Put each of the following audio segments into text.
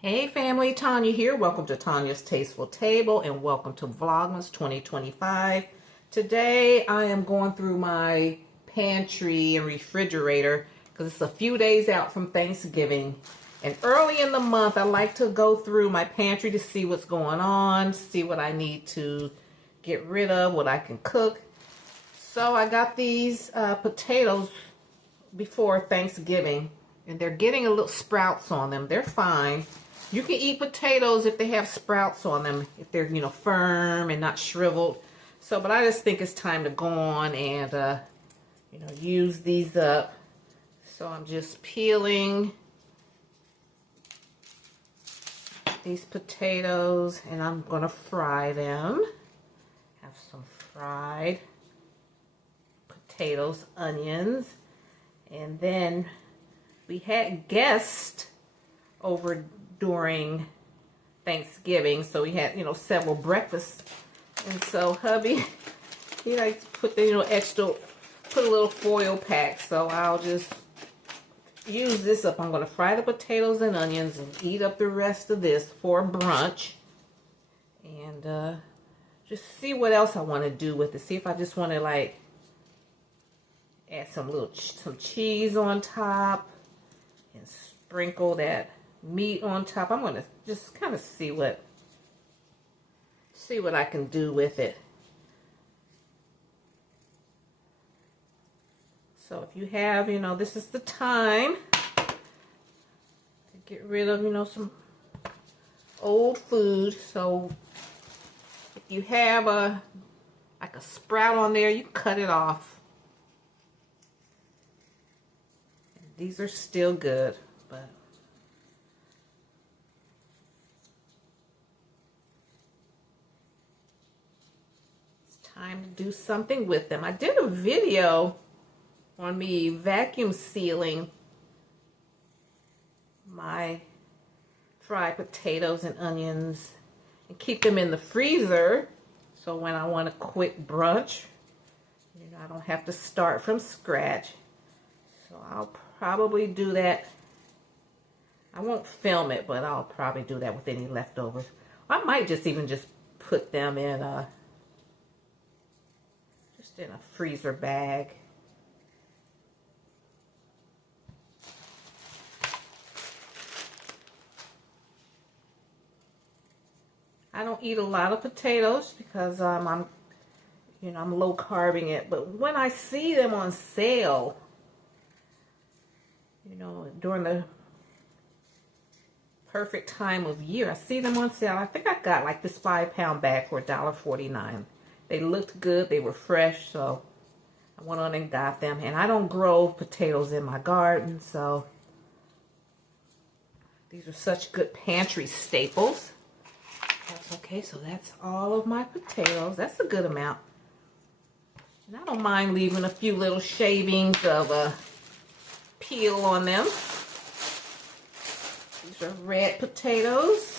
Hey family, Tanya here. Welcome to Tanya's Tasteful Table and welcome to Vlogmas 2025. Today I am going through my pantry and refrigerator because it's a few days out from Thanksgiving. And early in the month I like to go through my pantry to see what's going on, see what I need to get rid of, what I can cook. So I got these potatoes before Thanksgiving and they're getting a little sprouts on them. They're fine. You can eat potatoes if they have sprouts on them, if they're, firm and not shriveled. So, but I just think it's time to go on and, use these up. So I'm just peeling these potatoes and I'm going to fry them. Have some fried potatoes, onions, and then we had guests over during Thanksgiving, so we had several breakfasts, and so hubby he likes to put the extra, put a little foil pack. So I'll just use this up. I'm going to fry the potatoes and onions and eat up the rest of this for brunch, and just see what else I want to do with it. See if I just want to like add some cheese on top and sprinkle that meat on top. I'm going to just kind of see what I can do with it. So if you have, this is the time to get rid of, some old food. So if you have like a sprout on there, you cut it off. These are still good, but time to do something with them. I did a video on me vacuum sealing my fried potatoes and onions and keep them in the freezer so when I want a quick brunch, I don't have to start from scratch. So I'll probably do that. I won't film it, but I'll probably do that with any leftovers. I might just put them in a freezer bag. I don't eat a lot of potatoes because I'm low carbing it, but when I see them on sale, during the perfect time of year, I see them on sale. I think I got like this 5-pound bag for $1.49. They looked good. They were fresh, so I went on and got them. And I don't grow potatoes in my garden, so these are such good pantry staples. That's okay. So that's all of my potatoes. That's a good amount. And I don't mind leaving a few little shavings of peel on them. These are red potatoes.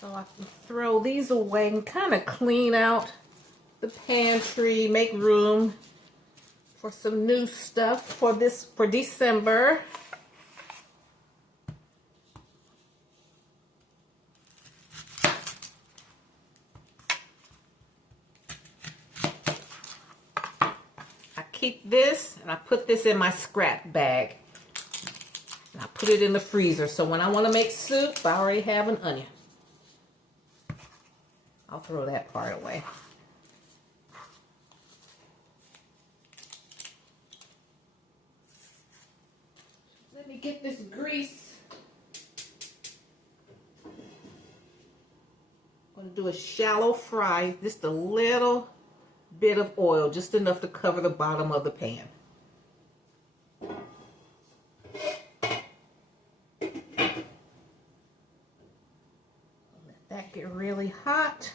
So I can throw these away and kind of clean out the pantry, make room for some new stuff for December. I keep this and I put this in my scrap bag. And I put it in the freezer, so when I want to make soup, I already have an onion. I'll throw that part away. Let me get this grease. I'm going to do a shallow fry, just a little bit of oil, just enough to cover the bottom of the pan. Let that get really hot.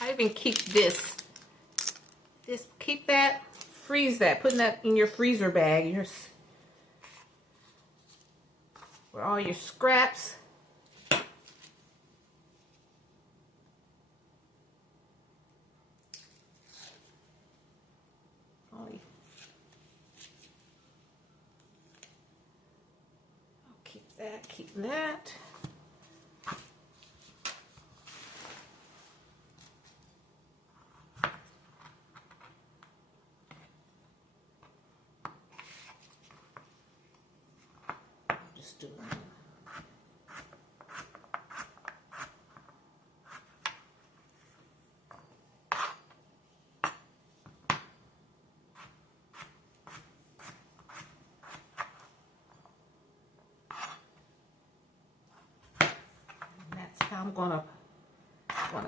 I even keep this. Keep that, freeze that, putting that in your freezer bag. Where all your scraps. Keep that. Just do one. I'm gonna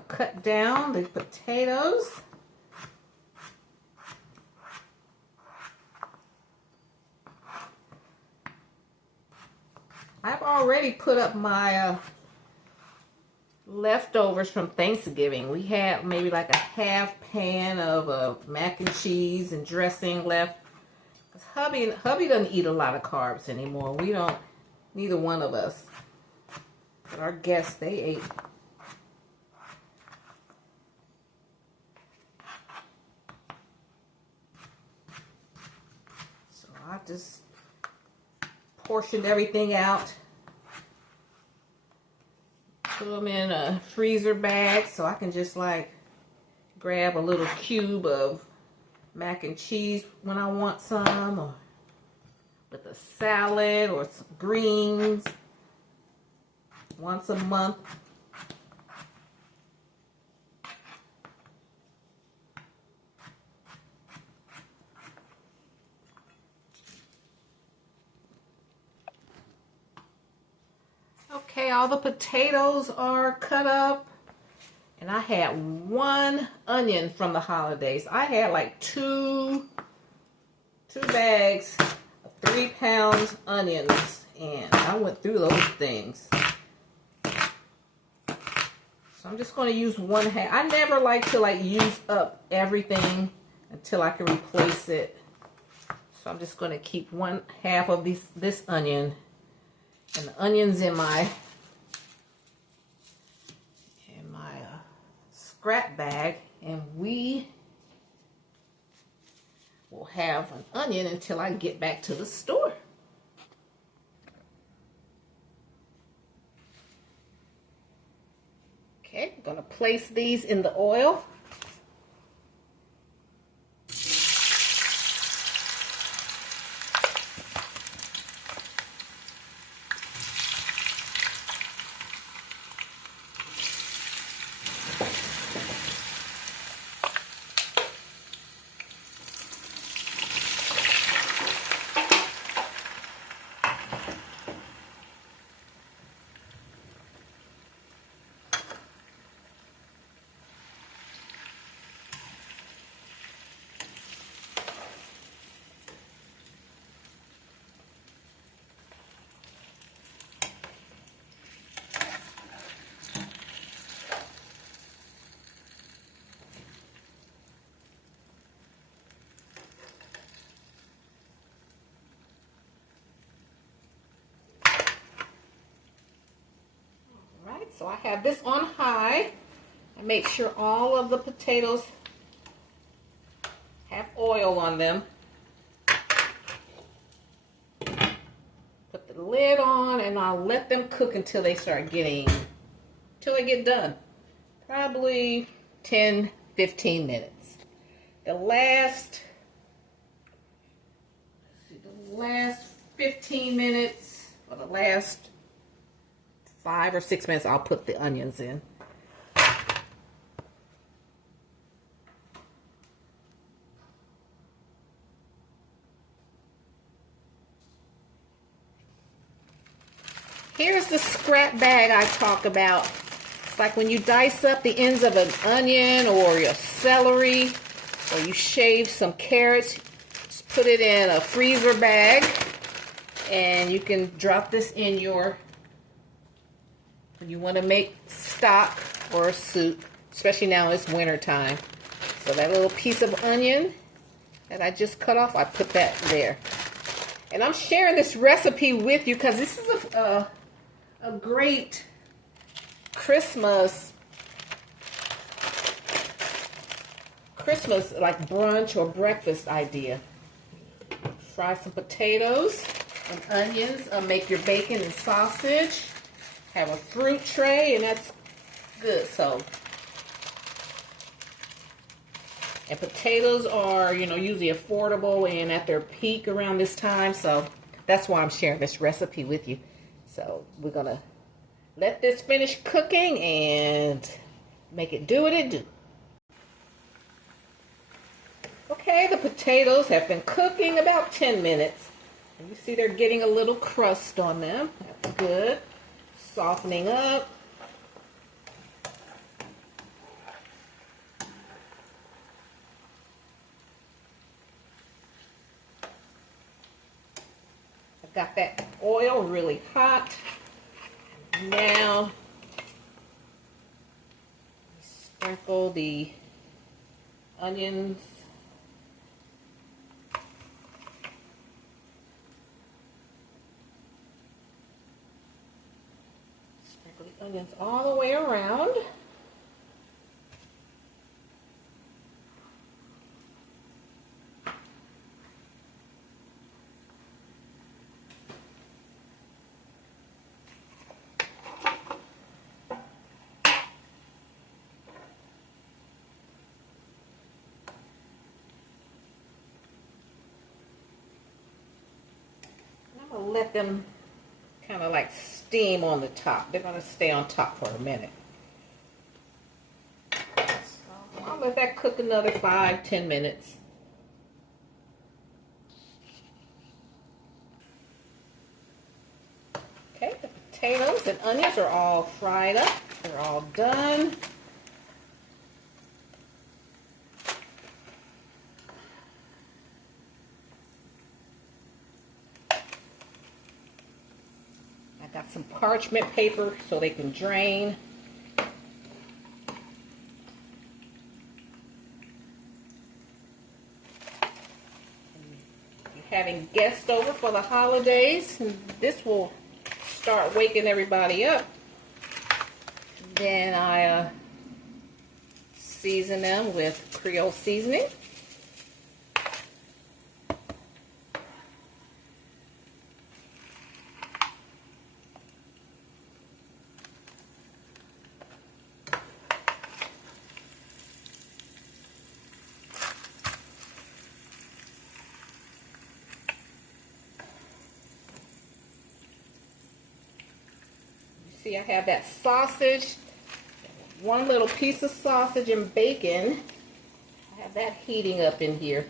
cut down the potatoes. I've already put up my leftovers from Thanksgiving. We had maybe like a half pan of mac and cheese and dressing left. Hubby doesn't eat a lot of carbs anymore. We don't, neither one of us. But our guests, they ate. So I just portioned everything out. Put them in a freezer bag so I can just like grab a little cube of mac and cheese when I want some, or with a salad or some greens. Once a month. Okay, all the potatoes are cut up. And I had 1 onion from the holidays. I had like two bags of 3-pound onions. And I went through those things. So I'm just going to use 1/2. I never like to use up everything until I can replace it. So I'm just going to keep 1/2 of this onion, and the onion's in my scrap bag, and we will have an onion until I get back to the store. Okay, I'm going to place these in the oil. So I have this on high. I make sure all of the potatoes have oil on them. Put the lid on and I'll let them cook until they get done. Probably 10-15 minutes. The last 15 minutes, or the last 5 or 6 minutes, I'll put the onions in. Here's the scrap bag I talk about. It's like when you dice up the ends of an onion or your celery, or you shave some carrots, just put it in a freezer bag, and you can drop this in when you want to make stock or a soup. especially now it's winter time. So that little piece of onion that I just cut off, I put that there. And I'm sharing this recipe with you because this is a great Christmas like brunch or breakfast idea. Fry some potatoes and onions. Make your bacon and sausage. Have a fruit tray, and that's good. So, and potatoes are, you know, usually affordable and at their peak around this time. So that's why I'm sharing this recipe with you. So we're gonna let this finish cooking and make it do what it do. Okay, the potatoes have been cooking about 10 minutes. And you see they're getting a little crust on them. That's good. Softening up. I've got that oil really hot. Now, sprinkle the onions. Sprinkle the onions all the way around. Let them kind of like steam on the top. They're going to stay on top for a minute. So I'll let that cook another 5-10 minutes. Okay, the potatoes and onions are all fried up. They're all done. Got some parchment paper so they can drain. You're having guests over for the holidays, and this will start waking everybody up. Then I season them with Creole seasoning. See, I have that sausage, one little piece of sausage and bacon. I have that heating up in here.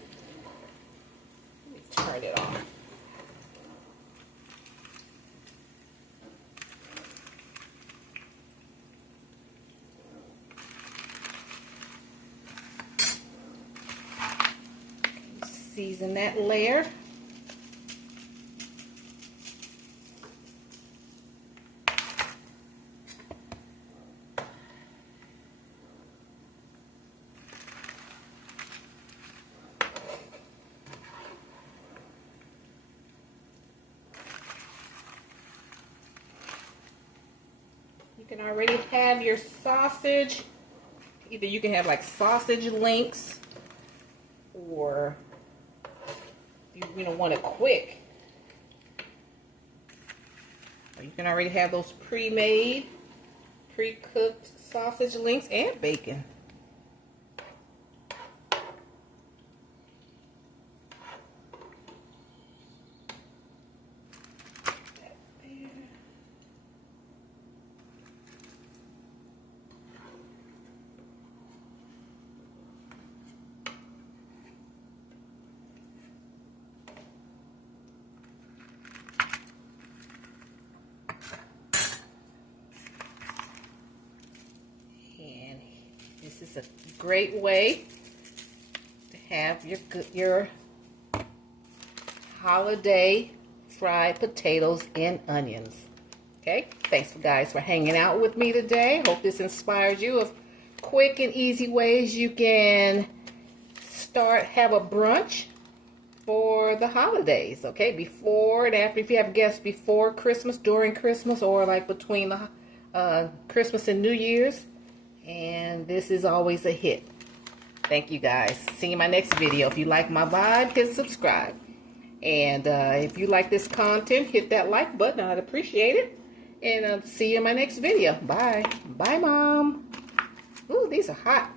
Let me turn it on. Season that layer. You can already have your sausage. Either you can have like sausage links, or you don't want it quick. Or you can already have those pre-made, pre-cooked sausage links and bacon. This is a great way to have your holiday fried potatoes and onions. Okay, thanks guys for hanging out with me today. Hope this inspires you of quick and easy ways you can have a brunch for the holidays, okay? Before and after, if you have guests before Christmas, during Christmas, or like between the Christmas and New Year's. And this is always a hit. Thank you guys. See you in my next video. If you like my vibe, hit subscribe. And if you like this content, hit that like button. I'd appreciate it. And I'll see you in my next video. Bye. Bye, Mom. Ooh, these are hot.